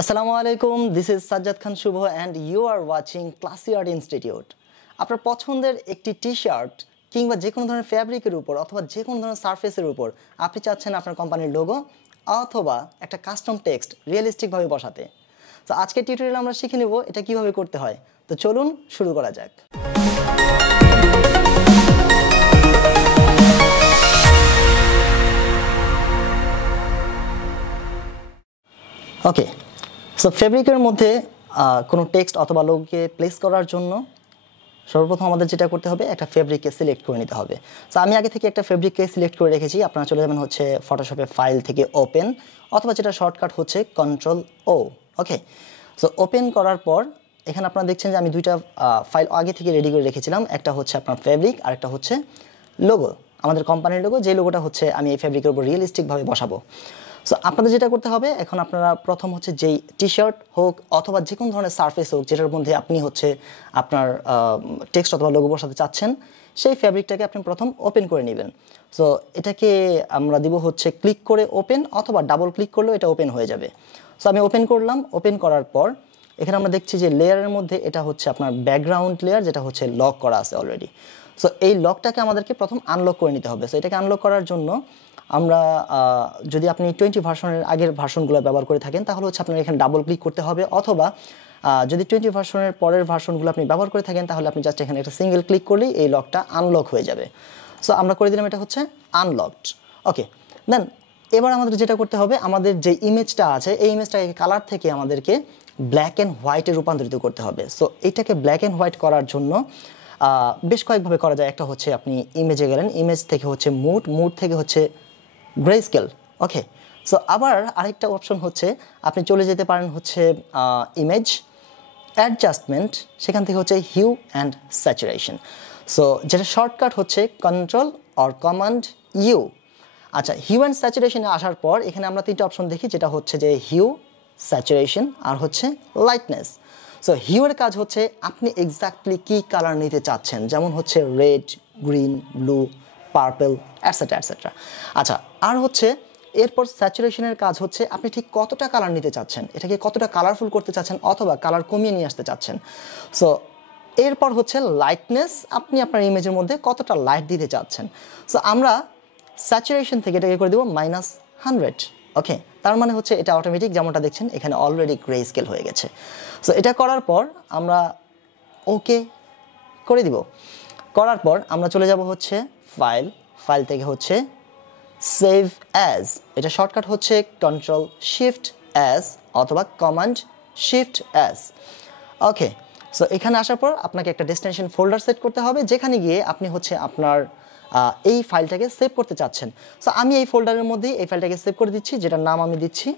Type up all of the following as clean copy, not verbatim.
আসসালামু আলাইকুম, this is Sajjad Khan Shuvo and you are watching ক্লাসিয়ার্ট ইনস্টিটিউট। আপনার পছন্দের একটি টি শার্ট কিংবা যে কোনো ধরনের ফ্যাব্রিকের উপর অথবা যে কোনো ধরনের সারফেসের উপর আপনি চাচ্ছেন আপনার কোম্পানির লোগো অথবা একটা কাস্টম টেক্সট রিয়েলিস্টিকভাবে বসাতে। তো আজকের টিউটোরিয়ালে আমরা শিখে নেব এটা কীভাবে করতে হয়। তো চলুন শুরু করা যাক। ওকে, সো ফেব্রিকের মধ্যে কোনো টেক্সট অথবা লোগোকে প্লেস করার জন্য সর্বপ্রথম আমাদের যেটা করতে হবে একটা ফেব্রিককে সিলেক্ট করে নিতে হবে। সো আমি আগে থেকে একটা ফেব্রিককে সিলেক্ট করে রেখেছি। আপনারা চলে যাবেন হচ্ছে ফটোশপে ফাইল থেকে ওপেন অথবা যেটা শর্টকাট হচ্ছে কন্ট্রোল ও। ওকে, সো ওপেন করার পর এখানে আপনারা দেখছেন যে আমি দুইটা ফাইল আগে থেকে রেডি করে রেখেছিলাম। একটা হচ্ছে আপনার ফেব্রিক আর একটা হচ্ছে লোগো, আমাদের কোম্পানির লোগো, যে লোগোটা হচ্ছে আমি এই ফেব্রিকের উপর রিয়েলিস্টিকভাবে বসাবো। সো আপনাদের যেটা করতে হবে, এখন আপনারা প্রথম হচ্ছে যেই টি শার্ট হোক অথবা যে কোনো ধরনের সারফেস হোক যেটার মধ্যে আপনি হচ্ছে আপনার টেক্সট অথবা লোগো বসাতে চাচ্ছেন, সেই ফ্যাব্রিকটাকে আপনি প্রথম ওপেন করে নেবেন। সো এটাকে আমরা দিব হচ্ছে ক্লিক করে ওপেন অথবা ডাবল ক্লিক করলেও এটা ওপেন হয়ে যাবে। সো আমি ওপেন করলাম। ওপেন করার পর এখানে আমরা দেখছি যে লেয়ারের মধ্যে এটা হচ্ছে আপনার ব্যাকগ্রাউন্ড লেয়ার, যেটা হচ্ছে লক করা আছে অলরেডি। সো এই লকটাকে আমাদেরকে প্রথম আনলক করে নিতে হবে। সো এটাকে আনলক করার জন্য আমরা যদি আপনি 20 ভার্সনের আগের ভার্সনগুলো ব্যবহার করে থাকেন তাহলে হচ্ছে আপনার এখানে ডাবল ক্লিক করতে হবে, অথবা যদি 20 ভার্সনের পরের ভার্সনগুলো আপনি ব্যবহার করে থাকেন তাহলে আপনি জাস্ট এখানে একটা সিঙ্গেল ক্লিক করলেই এই লকটা আনলক হয়ে যাবে। সো আমরা করে দিলাম, এটা হচ্ছে আনলকড। ওকে, দেন এবার আমাদের যেটা করতে হবে, আমাদের যে ইমেজটা আছে এই ইমেজটাকে কালার থেকে আমাদেরকে ব্ল্যাক অ্যান্ড হোয়াইটে রূপান্তরিত করতে হবে। সো এটাকে ব্ল্যাক অ্যান্ড হোয়াইট করার জন্য বেশ কয়েকভাবে করা যায়। একটা হচ্ছে আপনি ইমেজে গেলেন, ইমেজ থেকে হচ্ছে মুড থেকে হচ্ছে গ্রে স্কেল। ওকে, সো আবার আরেকটা অপশন হচ্ছে আপনি চলে যেতে পারেন হচ্ছে ইমেজ অ্যাডজাস্টমেন্ট, সেখান থেকে হচ্ছে হিউ অ্যান্ড স্যাচুরেশন। সো যেটা শর্টকাট হচ্ছে কন্ট্রোল অর কমান্ড ইউ। আচ্ছা, হিউ অ্যান্ড স্যাচুরেশনে আসার পর এখানে আমরা তিনটা অপশন দেখি, যেটা হচ্ছে যে হিউ, স্যাচুরেশন আর হচ্ছে লাইটনেস। সো হিউয়ের কাজ হচ্ছে আপনি এক্স্যাক্টলি কী কালার নিতে চাচ্ছেন, যেমন হচ্ছে red, green, blue, purple etcetera etcetera. আচ্ছা, আর হচ্ছে এরপর স্যাচুরেশনের কাজ হচ্ছে আপনি ঠিক কতটা কালার নিতে চাচ্ছেন, এটাকে কতটা কালারফুল করতে চাচ্ছেন অথবা কালার কমিয়ে নিয়ে আসতে চাচ্ছেন। সো এরপর হচ্ছে লাইটনেস, আপনি আপনার ইমেজের মধ্যে কতটা লাইট দিতে চাচ্ছেন। সো আমরা স্যাচুরেশন থেকে এটাকে করে দেবো -100। ওকে, তার মানে হচ্ছে এটা অটোমেটিক যেমনটা দেখছেন এখানে অলরেডি গ্রে স্কেল হয়ে গেছে। সো এটা করার পর আমরা ওকে করে দিব। করার পর আমরা চলে যাব হচ্ছে ফাইল থেকে হচ্ছে সেভ অ্যাজ, এটা শর্টকাট হচ্ছে কন্ট্রোল শিফট অ্যাজ অথবা কমান্ড শিফট অ্যাজ। ওকে, সো এখানে আসার পর আপনাকে একটা ডেস্টিনেশন ফোল্ডার সেট করতে হবে, যেখানে গিয়ে আপনি হচ্ছে আপনার এই ফাইলটাকে সেভ করতে চাচ্ছেন। সো আমি এই ফোল্ডারের মধ্যেই এই ফাইলটাকে সেভ করে দিচ্ছি, যেটার নাম আমি দিচ্ছি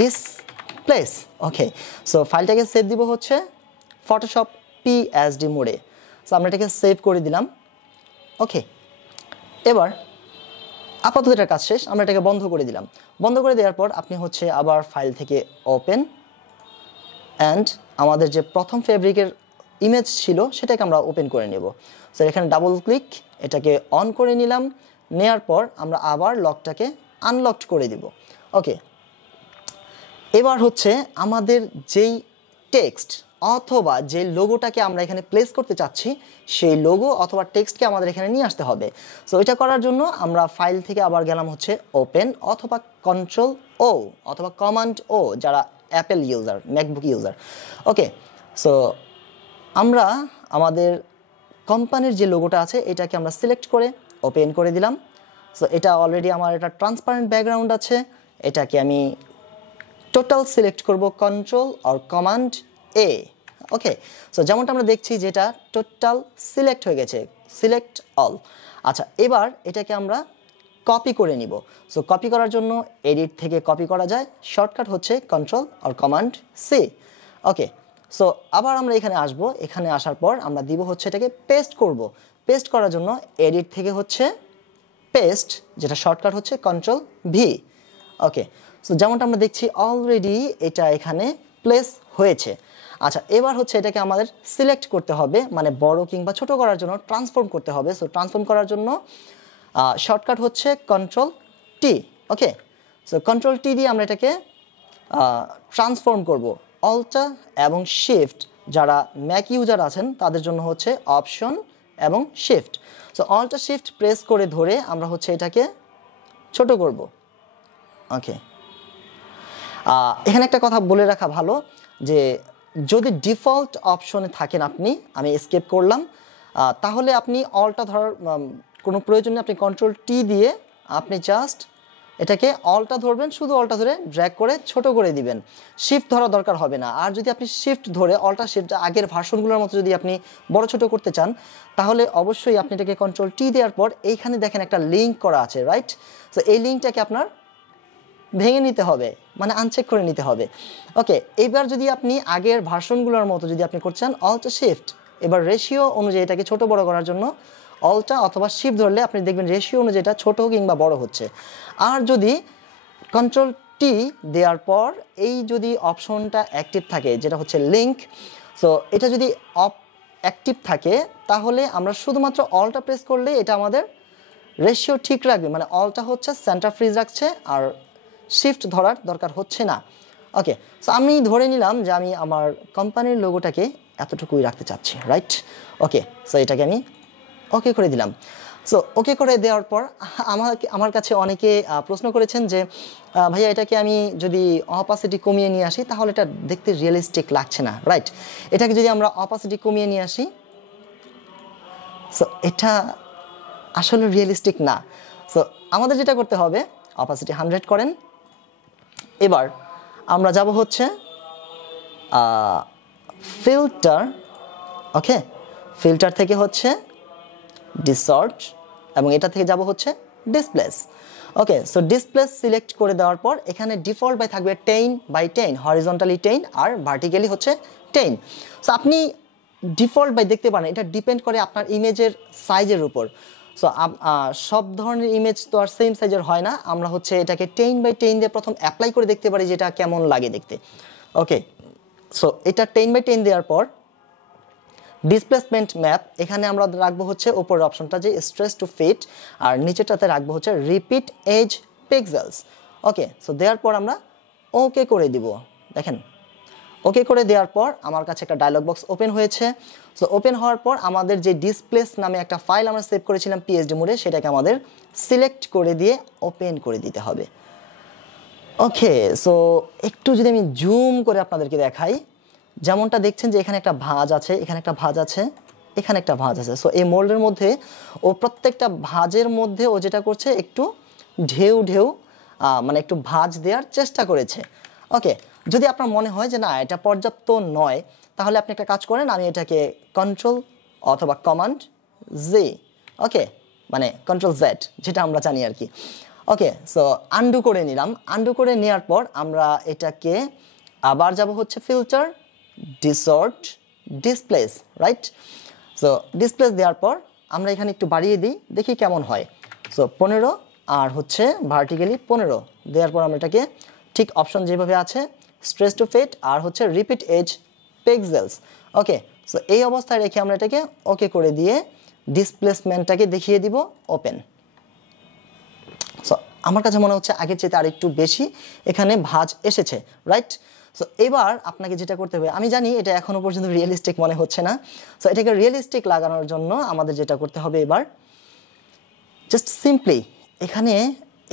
ডিসপ্লেস। ওকে, সো ফাইলটাকে সেভ দিব হচ্ছে ফটোশপ PSD মোডে। সো আমরা এটাকে সেভ করে দিলাম। ওকে, এবার আপাতত এটার কাজ শেষ, আমরা এটাকে বন্ধ করে দিলাম। বন্ধ করে দেওয়ার পর আপনি হচ্ছে আবার ফাইল থেকে ওপেন অ্যান্ড আমাদের যে প্রথম ফেব্রিকের ইমেজ ছিল সেটাকে আমরা ওপেন করে নেব। সো এখানে ডাবল ক্লিক, এটাকে অন করে নিলাম। নেওয়ার পর আমরা আবার লকটাকে আনলকড করে দিব। ওকে, এবার হচ্ছে আমাদের যেই টেক্সট অথবা যে লোগোটাকে আমরা এখানে প্লেস করতে চাচ্ছি সেই লোগো অথবা টেক্সটকে আমাদের এখানে নিয়ে আসতে হবে। সো এটা করার জন্য আমরা ফাইল থেকে আবার গেলাম হচ্ছে ওপেন অথবা কন্ট্রোল ও অথবা কমান্ড ও, যারা অ্যাপেল ইউজার, ম্যাকবুক ইউজার। ওকে, সো আমরা আমাদের কোম্পানির যে লোগোটা আছে এটাকে আমরা সিলেক্ট করে ওপেন করে দিলাম। সো এটা অলরেডি আমার একটা ট্রান্সপারেন্ট ব্যাকগ্রাউন্ড আছে, এটাকে আমি টোটাল সিলেক্ট করব কন্ট্রোল আর কমান্ড এ। ওকে, সো যেমনটা আমরা দেখছি যেটা টোটাল সিলেক্ট হয়ে গেছে, সিলেক্ট অল। আচ্ছা, এবার এটাকে আমরা কপি করে নিব। সো কপি করার জন্য এডিট থেকে কপি করা যায়, শর্টকাট হচ্ছে কন্ট্রোল আর কমান্ড সি। ওকে, সো আবার আমরা এখানে আসব, এখানে আসার পর আমরা দিব হচ্ছে এটাকে পেস্ট করব। পেস্ট করার জন্য এডিট থেকে হচ্ছে পেস্ট, যেটা শর্টকাট হচ্ছে কন্ট্রোল ভি। ওকে, সো যেমনটা আমরা দেখছি অলরেডি এটা এখানে প্লেস হয়েছে। আচ্ছা, এবার হচ্ছে এটাকে আমাদের সিলেক্ট করতে হবে, মানে বড় কিংবা ছোট করার জন্য ট্রান্সফর্ম করতে হবে। সো ট্রান্সফর্ম করার জন্য শর্টকাট হচ্ছে কন্ট্রোল টি। ওকে, সো কন্ট্রোল টি দিয়ে আমরা এটাকে ট্রান্সফর্ম করব অল্টা এবং শিফট যারা ম্যাক ইউজার আছেন তাদের জন্য হচ্ছে অপশন এবং শিফট সো অল্টা শিফট প্রেস করে ধরে আমরা হচ্ছে এটাকে ছোট করব ওকে এখানে একটা কথা বলে রাখা ভালো যে যদি ডিফল্ট অপশনে থাকেন আপনি আমি এসকেপ করলাম তাহলে আপনি অল্টা ধরার কোনো প্রয়োজন নেই আপনি কন্ট্রোল টি দিয়ে আপনি জাস্ট এটাকে অল্টা ধরবেন শুধু অল্টা ধরে ড্র্যাগ করে ছোট করে দিবেন শিফট ধরা দরকার হবে না আর যদি আপনি শিফট ধরে অল্টা শিফট আগের ভার্সনগুলোর মতো যদি আপনি বড় ছোট করতে চান তাহলে অবশ্যই আপনি এটাকে কন্ট্রোল টি দেওয়ার পর এইখানে দেখেন একটা লিঙ্ক করা আছে রাইট সো এই লিঙ্কটাকে আপনার ভেঙে নিতে হবে মানে আনচেক করে নিতে হবে ওকে এবার যদি আপনি আগের ভার্সনগুলোর মতো যদি আপনি করছেন অল্টা শিফট এবার রেশিও অনুযায়ী এটাকে ছোট বড় করার জন্য অল্টা অথবা শিফট ধরলে আপনি দেখবেন রেশিও অনুযায়ী এটা ছোট কিংবা বড় হচ্ছে আর যদি কন্ট্রোল টি দেওয়ার পর এই যদি অপশনটা অ্যাক্টিভ থাকে যেটা হচ্ছে লিঙ্ক সো এটা যদি অ্যাক্টিভ থাকে তাহলে আমরা শুধুমাত্র অল্টা প্রেস করলে এটা আমাদের রেশিও ঠিক রাখবে মানে অল্টা হচ্ছে সেন্টার ফ্রিজ রাখছে আর শিফট ধরার দরকার হচ্ছে না ওকে সো আমি ধরে নিলাম যে আমি আমার কোম্পানির লোগোটাকে এতটুকুই রাখতে চাচ্ছি রাইট ওকে সো এটাকে আমি ওকে করে দিলাম সো ওকে করে দেওয়ার পর আমার কাছে অনেকে প্রশ্ন করেছেন যে ভাইয়া এটাকে আমি যদি অপাসিটি কমিয়ে নিয়ে আসি তাহলে এটা দেখতে রিয়েলিস্টিক লাগছে না রাইট এটাকে যদি আমরা অপাসিটি কমিয়ে নিয়ে আসি সো এটা আসলে রিয়েলিস্টিক না সো আমাদের যেটা করতে হবে অপাসিটি 100 করেন এবার আমরা যাব হচ্ছে ফিল্টার ওকে ফিল্টার থেকে হচ্ছে ডিসর্ট এবং এটা থেকে যাব হচ্ছে displace okay so displace select করে দেওয়ার পর এখানে ডিফল্ট বাই থাকবে 10/10 হরিজন্টালি 10 আর ভার্টিক্যালি হচ্ছে 10 সো আপনি ডিফল্ট বাই দেখতে পারেন এটা ডিপেন্ড করে আপনার ইমেজের সাইজের উপর সো সব ধরনের ইমেজ তো আর সেম সাইজের হয় না আমরা হচ্ছে এটাকে 10/10 দিয়ে প্রথম অ্যাপ্লাই করে দেখতে পারি যেটা কেমন লাগে দেখতে ওকে সো এটা 10/10 দেওয়ার পর ডিসপ্লেসমেন্ট ম্যাপ এখানে আমরা রাখবো হচ্ছে উপরের অপশনটা যে স্ট্রেস টু ফিট আর নিচেটাতে রাখবো হচ্ছে repeat edge pixels okay so দেওয়ার পর আমরা ওকে করে দিব দেখেন ওকে করে দেওয়ার পর আমার কাছে একটা ডায়লগ বক্স ওপেন হয়েছে সো ওপেন হওয়ার পর আমাদের যে ডিসপ্লেস নামে একটা ফাইল আমরা সেভ করেছিলাম পিএসডি মোডে সেটাকে আমাদের সিলেক্ট করে দিয়ে ওপেন করে দিতে হবে ওকে সো একটু যদি আমি জুম করে আপনাদেরকে দেখাই যেমনটা দেখছেন যে এখানে একটা ভাঁজ আছে এখানে একটা ভাঁজ আছে এখানে একটা ভাঁজ আছে সো এই মোল্ডের মধ্যে ও প্রত্যেকটা ভাঁজের মধ্যে ও যেটা করছে একটু ঢেউ ঢেউ মানে একটু ভাঁজ দেওয়ার চেষ্টা করেছে ওকে যদি আপনার মনে হয় যে না এটা পর্যাপ্ত নয় তাহলে আপনি একটা কাজ করেন আমি এটাকে কন্ট্রোল অথবা কমান্ড জে ওকে মানে কন্ট্রোল জেড যেটা আমরা জানি আর কি ওকে সো আন্ডু করে নিলাম আন্ডু করে নেওয়ার পর আমরা এটাকে আবার যাব হচ্ছে filter distort displace right so displace দেওয়ার পর আমরা এখানে একটু বাড়িয়ে দিই দেখি কেমন হয় সো 15 আর হচ্ছে ভার্টিক্যালি 15 দেওয়ার পর আমরা এটাকে ঠিক অপশন যেভাবে আছে স্ট্রেস টু ফিট আর হচ্ছে repeat edge pixels okay so এই অবস্থায় রেখে আমরা এটাকে ওকে করে দিয়ে ডিসপ্লেসমেন্টটাকে দেখিয়ে দিব ওপেন সো আমার কাছে মনে হচ্ছে আগের চেয়ে আর একটু বেশি এখানে ভাঁজ এসেছে রাইট সো এবার আপনাকে যেটা করতে হবে আমি জানি এটা এখনো পর্যন্ত রিয়েলিস্টিক মনে হচ্ছে না সো এটাকে রিয়েলিস্টিক লাগানোর জন্য আমাদের যেটা করতে হবে এবার জাস্ট সিম্পলি এখানে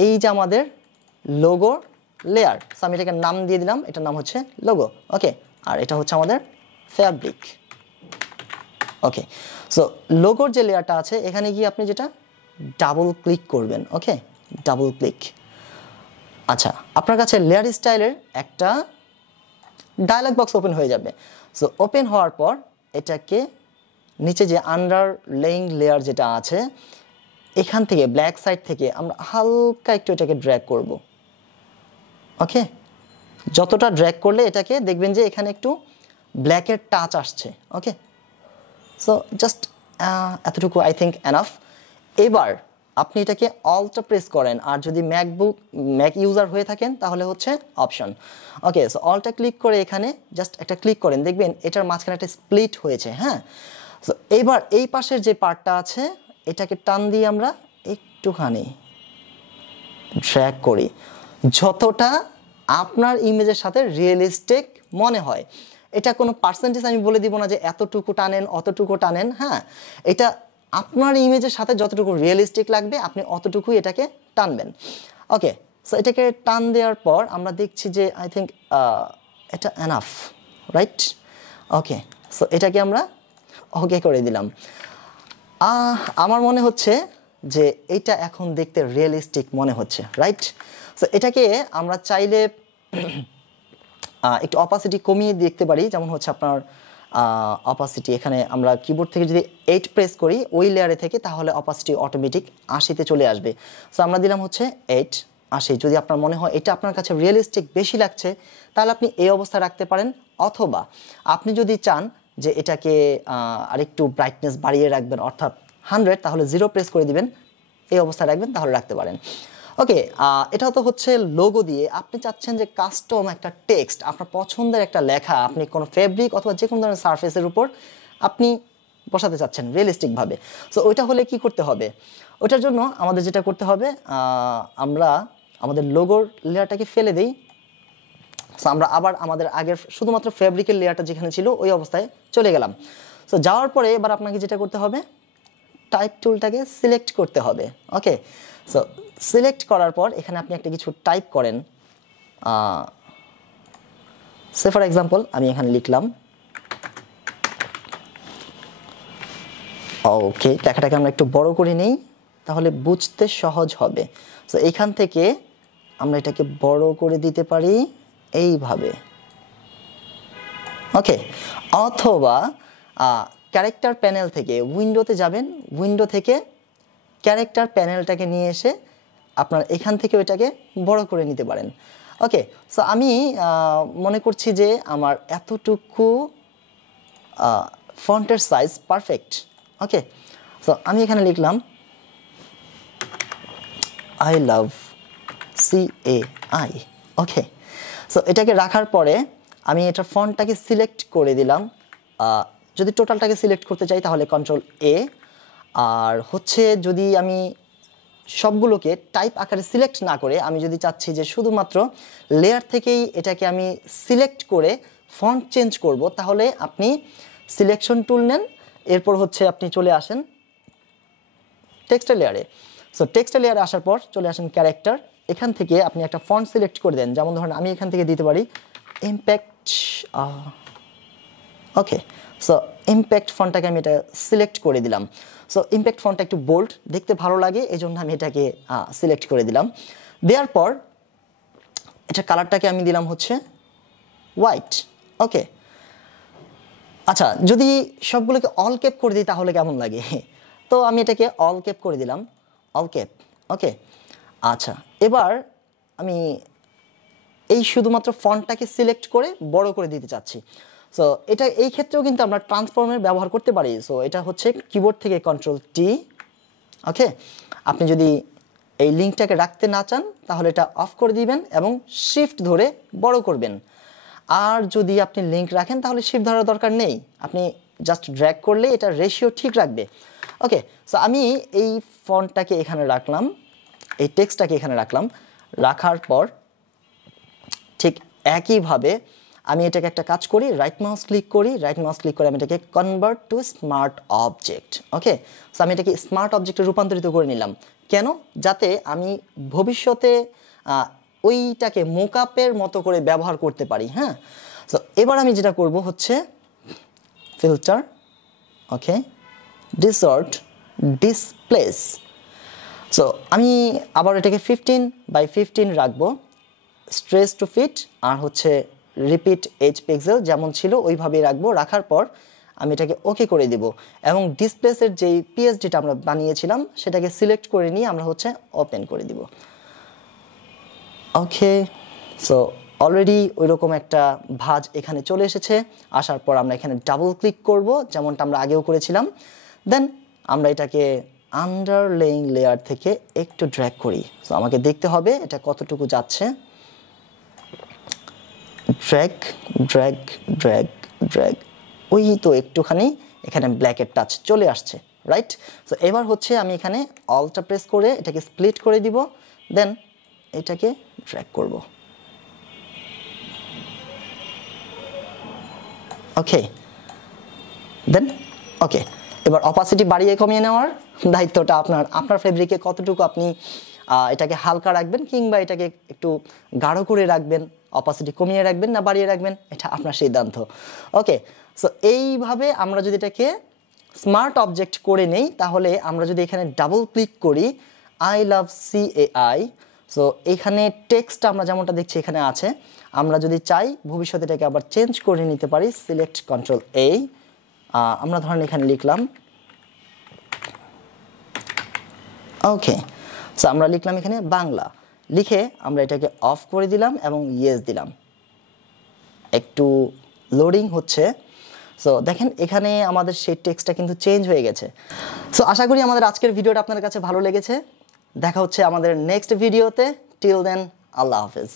এই যে আমাদের লোগো লেয়ার সো আমি এটাকে নাম দিয়ে দিলাম এটার নাম হচ্ছে লোগো ওকে আর এটা হচ্ছে আমাদের ফ্যাব্রিক ওকে সো লোগোর যে লেয়ারটা আছে এখানে গিয়ে আপনি যেটা ডাবল ক্লিক করবেন ওকে ডাবল ক্লিক আচ্ছা আপনার কাছে লেয়ার স্টাইলের একটা ডায়লগ বক্স ওপেন হয়ে যাবে সো ওপেন হওয়ার পর এটাকে নিচে যে আন্ডার লেইং লেয়ার যেটা আছে এখান থেকে ব্ল্যাক সাইড থেকে আমরা হালকা একটু এটাকে ড্র্যাগ করব ওকে যতটা ড্র্যাগ করলে এটাকে দেখবেন যে এখানে একটু ব্ল্যাকের টাচ আসছে ওকে সো জাস্ট এতটুকু আই থিঙ্ক এনাফ এবার আপনি এটাকে অল্টা প্রেস করেন আর যদি ম্যাক ইউজার হয়ে থাকেন তাহলে হচ্ছে অপশন ওকে সো অল্টা ক্লিক করে এখানে জাস্ট একটা ক্লিক করেন দেখবেন এটার মাঝখানে একটা স্প্লিট হয়েছে হ্যাঁ সো এবার এই পাশের যে পার্টটা আছে এটাকে টান দিয়ে আমরা একটুখানি ড্র্যাগ করি যতটা আপনার ইমেজের সাথে রিয়েলিস্টিক মনে হয়। এটা কোনো পার্সেন্টেজ আমি বলে দিব না যে এতটুকু টানেন অতটুকু টানেন, হ্যাঁ, এটা আপনার ইমেজের সাথে যতটুকু রিয়েলিস্টিক লাগবে আপনি অতটুকুই এটাকে টানবেন। ওকে, সো এটাকে টান দেওয়ার পর আমরা দেখছি যে আই থিঙ্ক এটা এনাফ, রাইট? ওকে, সো এটাকে আমরা ওকে করে দিলাম। আমার মনে হচ্ছে যে এটা এখন দেখতে রিয়েলিস্টিক মনে হচ্ছে, রাইট? সো এটাকে আমরা চাইলে একটু অপাসিটি কমিয়ে দেখতে পারি, যেমন হচ্ছে আপনার অপাসিটি এখানে আমরা কিবোর্ড থেকে যদি 8 প্রেস করি ওই লেয়ারে থেকে, তাহলে অপাসিটি অটোমেটিক 80-তে চলে আসবে। সো আমরা দিলাম হচ্ছে 8 যদি আপনার মনে হয় এটা আপনার কাছে রিয়েলিস্টিক বেশি লাগছে তাহলে আপনি এই অবস্থায় রাখতে পারেন, অথবা আপনি যদি চান যে এটাকে আরেকটু ব্রাইটনেস বাড়িয়ে রাখবেন অর্থাৎ 100, তাহলে 0 প্রেস করে দিবেন, এই অবস্থায় রাখবেন, তাহলে রাখতে পারেন। ওকে, এটা তো হচ্ছে লোগো দিয়ে। আপনি চাচ্ছেন যে কাস্টম একটা টেক্সট, আপনার পছন্দের একটা লেখা আপনি কোনো ফেব্রিক অথবা যে কোনো ধরনের সারফেসের উপর আপনি বসাতে চাচ্ছেন রিয়েলিস্টিকভাবে। সো ওইটা হলে কি করতে হবে? ওইটার জন্য আমাদের যেটা করতে হবে, আমরা আমাদের লোগোর লেয়ারটাকে ফেলে দিই। সো আমরা আবার আমাদের আগের শুধুমাত্র ফেব্রিকের লেয়ারটা যেখানে ছিল ওই অবস্থায় চলে গেলাম। সো যাওয়ার পরে এবার আপনাকে যেটা করতে হবে, টাইপ টুলটাকে সিলেক্ট করতে হবে। ওকে, সো সিলেক্ট করার পর এখানে আপনি একটা কিছু টাইপ করেন। সে ফর এক্সাম্পল আমি এখানে লিখলাম, ওকে, লেখাটাকে আমরা একটু বড় করে নিই তাহলে বুঝতে সহজ হবে। সো এইখান থেকে আমরা এটাকে বড় করে দিতে পারি এইভাবে। ওকে, অথবা ক্যারেক্টার প্যানেল থেকে উইন্ডোতে যাবেন, উইন্ডো থেকে ক্যারেক্টার প্যানেলটাকে নিয়ে এসে আপনার এখান থেকে ওইটাকে বড় করে নিতে পারেন। ওকে, সো আমি মনে করছি যে আমার এতটুকু ফন্টের সাইজ পারফেক্ট। ওকে, সো আমি এখানে লিখলাম I love CAI। Okay, so এটাকে রাখার পরে আমি এটার ফন্টটাকে সিলেক্ট করে দিলাম। যদি টোটালটাকে সিলেক্ট করতে চাই তাহলে Ctrl+A, আর হচ্ছে যদি আমি সবগুলোকে টাইপ আকারে সিলেক্ট না করে আমি যদি চাচ্ছি যে শুধুমাত্র লেয়ার থেকেই এটাকে আমি সিলেক্ট করে ফন্ট চেঞ্জ করব, তাহলে আপনি সিলেকশন টুল নেন, এরপর হচ্ছে আপনি চলে আসেন টেক্সটের লেয়ারে। সো টেক্সটের লেয়ারে আসার পর চলে আসেন ক্যারেক্টার, এখান থেকে আপনি একটা ফন্ট সিলেক্ট করে দেন, যেমন ধরেন আমি এখান থেকে দিতে পারি ইম্প্যাক্ট। ওকে, সো ইম্প্যাক্ট ফন্টটাকে আমি এটা সিলেক্ট করে দিলাম। সো ইম্প্যাক্ট ফন্টটা একটু বোল্ড দেখতে ভালো লাগে, এই জন্য আমি এটাকে সিলেক্ট করে দিলাম। দেওয়ার পর এটা কালারটাকে আমি দিলাম হচ্ছে হোয়াইট। ওকে, আচ্ছা, যদি সবগুলোকে অল ক্যাপ করে দিই তাহলে কেমন লাগে? তো আমি এটাকে অল ক্যাপ করে দিলাম, অল ক্যাপ। ওকে, আচ্ছা, এবার আমি এই শুধুমাত্র ফন্টটাকে সিলেক্ট করে বড় করে দিতে চাচ্ছি। সো এটা এই ক্ষেত্রেও কিন্তু আমরা ট্রান্সফর্মের ব্যবহার করতে পারি। সো এটা হচ্ছে কিবোর্ড থেকে Ctrl+T। ওকে, আপনি যদি এই লিঙ্কটাকে রাখতে না চান তাহলে এটা অফ করে দিবেন এবং শিফট ধরে বড় করবেন। আর যদি আপনি লিঙ্ক রাখেন তাহলে শিফট ধরার দরকার নেই, আপনি জাস্ট ড্র্যাগ করলে এটা রেশিও ঠিক রাখবে। ওকে, সো আমি এই ফন্টটাকে এখানে রাখলাম, এই টেক্সটটাকে এখানে রাখলাম, রাখার পর ঠিক একইভাবে আমি এটাকে একটা কাজ করি, রাইট মাউস ক্লিক করি, রাইট মাউস ক্লিক করে আমি এটাকে convert to smart object. Okay, so আমি এটাকে স্মার্ট অবজেক্টে রূপান্তরিত করে নিলাম। কেন? যাতে আমি ভবিষ্যতে ওইটাকে মোকআপের মতো করে ব্যবহার করতে পারি। হ্যাঁ, সো এবার আমি যেটা করব হচ্ছে ফিল্টার, ওকে, ডিসঅর্ট, ডিসপ্লেস। সো আমি আবার এটাকে 15x15 রাখবো, স্ট্রেস টু ফিট, আর হচ্ছে রিপিট এজ পিক্সেল যেমন ছিল ওইভাবেই রাখবো। রাখার পর আমি এটাকে ওকে করে দিব এবং ডিসপ্লেসের যেই পিএসডিটা আমরা বানিয়েছিলাম সেটাকে সিলেক্ট করে নিয়ে আমরা হচ্ছে ওপেন করে দিব। ওকে, সো অলরেডি ওইরকম একটা ভাঁজ এখানে চলে এসেছে। আসার পর আমরা এখানে ডাবল ক্লিক করব যেমনটা আমরা আগেও করেছিলাম। দেন আমরা এটাকে আন্ডারলেইং লেয়ার থেকে একটু ড্র্যাগ করি। সো আমাকে দেখতে হবে এটা কতটুকু যাচ্ছে। ড্র্যাগ ড্র্যাগ ড্র্যাগ ড্র্যাগ, ওই তো একটুখানি এখানে ব্ল্যাকের টাচ চলে আসছে, রাইট? সো এবার হচ্ছে আমি এখানে অলটা প্রেস করে এটাকে স্প্লিট করে দিব, দেন এটাকে ড্র্যাগ করব। ওকে দেন ওকে, এবার অপাসিটি বাড়িয়ে কমিয়ে নেওয়ার দায়িত্বটা আপনার। আপনার ফেব্রিকে কতটুকু আপনি এটাকে হালকা রাখবেন কিংবা এটাকে একটু গাঢ় করে রাখবেন, অপাসিটি কমিয়ে রাখবেন না বাড়িয়ে রাখবেন, এটা আপনার সিদ্ধান্ত। ওকে, সো এইভাবে আমরা যদি এটাকে স্মার্ট অবজেক্ট করে নেই, তাহলে আমরা যদি এখানে ডাবল ক্লিক করি আই লাভ CAI, সো এখানে টেক্সট আমরা যেমনটা দেখছি এখানে আছে। আমরা যদি চাই ভবিষ্যতে এটাকে আবার চেঞ্জ করে নিতে পারি, সিলেক্ট Ctrl+A, আমরা ধরেন এখানে লিখলাম ওকে, সো আমরা লিখলাম এখানে বাংলা, লিখে আমরা এটাকে অফ করে দিলাম এবং ইয়েস দিলাম। একটু লোডিং হচ্ছে। সো দেখেন এখানে আমাদের সেই টেক্সটটা কিন্তু চেঞ্জ হয়ে গেছে। সো আশা করি আমাদের আজকের ভিডিওটা আপনার কাছে ভালো লেগেছে। দেখা হচ্ছে আমাদের নেক্সট ভিডিওতে। টিল দেন, আল্লাহ হাফেজ।